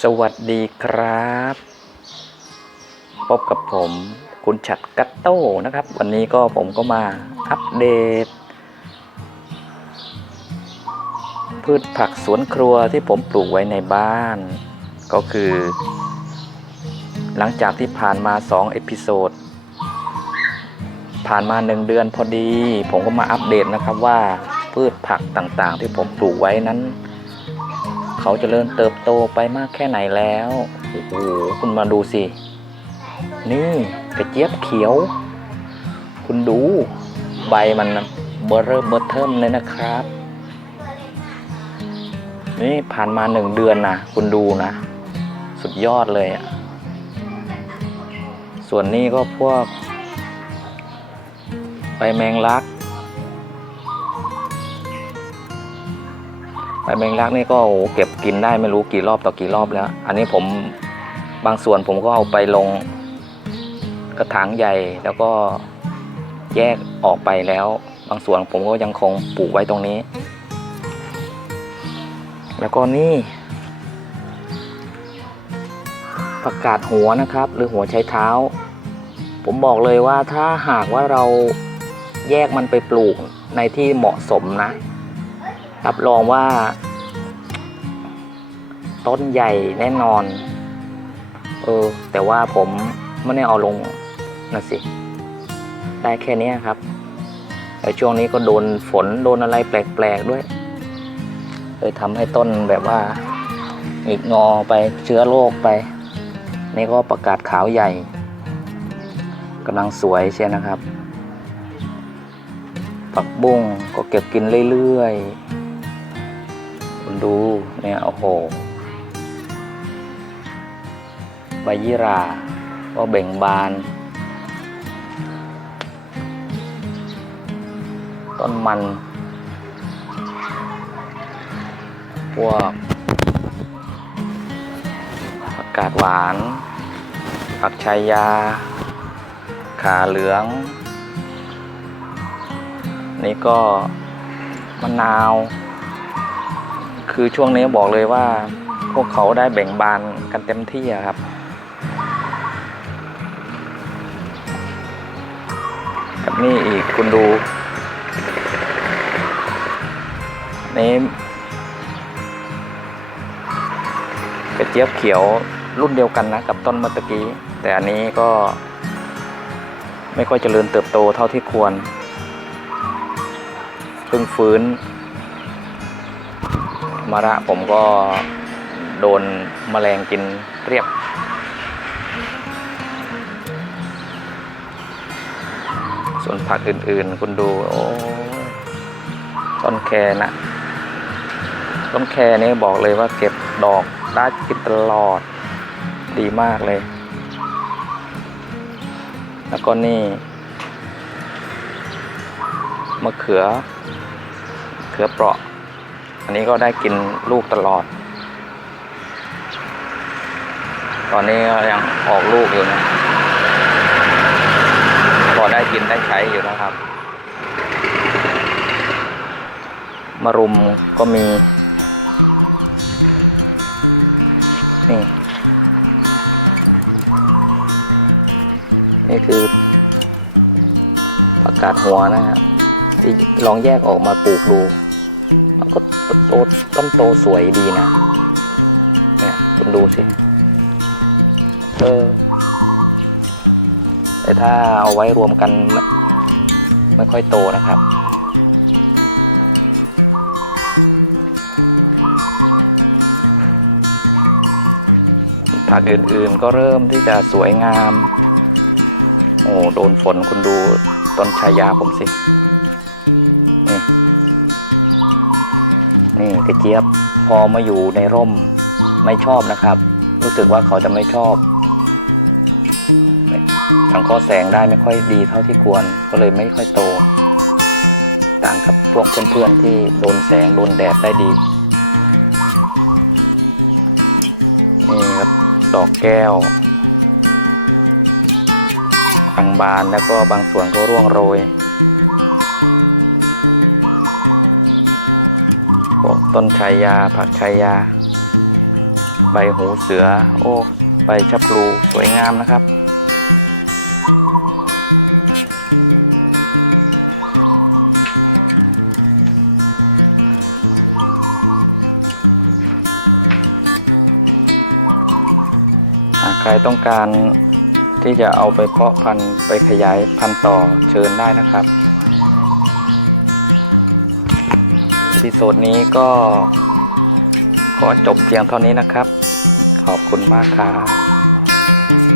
สวัสดีครับ พบกับผมคุณฉัดกัตโต้นะครับ วันนี้ก็ผมก็มาอัปเดต พืชผักสวนครัวที่ผมปลูกไว้ในบ้าน ก็คือ หลังจากที่ผ่านมา 2 เอพิโซด ผ่านมา 1 เดือนพอดี ผมก็มาอัปเดตนะครับว่าพืชผักต่างๆ ที่ผมปลูกไว้นั้น เขาจเจริญเติบโตไปมากแค่ไหนแล้วโอ้โหคุณมาดูสิ นี่กระเจี๊ยบเขียว คุณดูใบมันเบอร์เริ่มเบอร์เทิมเลยนะครับ นี่ผ่านมาหนึ่งเดือนนะคุณดูนะ สุดยอดเลยอะส่วนนี้ก็พวกใบแมงลัก ใบแมงลักนี่ก็เก็บกินได้ไม่รู้กี่รอบต่อกี่รอบแล้ว อันนี้ผมบางส่วนผมก็เอาไปลงกระถางใหญ่แล้วก็แยกออกไปแล้ว บางส่วนผมก็ยังคงปลูกไว้ตรงนี้ แล้วก็นี่ผักกาดหัวนะครับ หรือหัวใช้เท้า ผมบอกเลยว่าถ้าหากว่าเราแยกมันไปปลูกในที่เหมาะสมนะ รับรองว่า ต้นใหญ่แน่นอน เออ แต่ว่าผมไม่ได้เอาลงนะสิ ได้แค่นี้ครับ แต่ช่วงนี้ก็โดนฝนโดนอะไรแปลกๆด้วยเลยทำให้ต้นแบบว่าหงิกงอไปเชื้อโรคไป นี่ก็ประกาศขาวใหญ่กำลังสวยเชียนะครับ ผักบุ้งก็เก็บกินเรื่อยๆ ดูเนี่ยโอ้โห ใบยี่ราก็เบ่งบาน ต้นมัน พวกผักกาดหวาน ผักชายา ขาเหลือง นี่ก็มะนาว คือช่วงนี้บอกเลยว่า พวกเขาได้แบ่งบานกันเต็มที่ครับ กับนี่อีกคุณดูนี่กระเจี๊ยบเขียวรุ่นเดียวกันนะกับต้นเมื่อตะกี้ แต่อันนี้ก็ ไม่ค่อยเจริญเติบโตเท่าที่ควรเพิ่งฟื้น มะระผมก็โดนแมลงกินเรียบ ส่วนผักอื่นๆ คุณดู โอ้ต้นแคนะ ต้นแคนี่บอกเลยว่าเก็บดอกได้กินตลอดดีมากเลย แล้วก็นี่มะเขือ เขือเปราะ อันนี้ก็ได้กินลูกตลอด ตอนนี้ก็ยังออกลูกอยู่นะพอได้กินได้ใช้อยู่นะครับ มะรุมก็มี นี่ นี่คือผักกาดหัวนะฮะที่ลองแยกออกมาปลูกดู ตต้นโตสวยดีนะ เนี่ยคุณดูสิ เออ แต่ถ้าเอาไว้รวมกันไม่ไม่ค่อยโตนะครับ ผักอื่นๆก็เริ่มที่จะสวยงาม โอ้ โดนฝนคุณดูต้นชายาผมสิ นี่กระเจี๊ยบพอมาอยู่ในร่มไม่ชอบนะครับ รู้สึกว่าเขาจะไม่ชอบสังเคราะห์แสงได้ไม่ค่อยดีเท่าที่ควรก็เลยไม่ค่อยโต ต่างกับพวกเพื่อนๆที่โดนแสงโดนแดดได้ดีนี่ครับดอกแก้วอังบานแล้วก็บางส่วนก็ร่วงโรย วกต้นชายา ผักชายา ใบหูเสือ โอ้ ใบชะพลูสวยงามนะครับหากใครต้องการที่จะเอาไปเพาะพันธุ์ไปขยายพันธุ์ต่อเชิญได้นะครับ พิโซดนี้ก็ขอจบเพียงเท่านี้นะครับ ขอบคุณมากครับ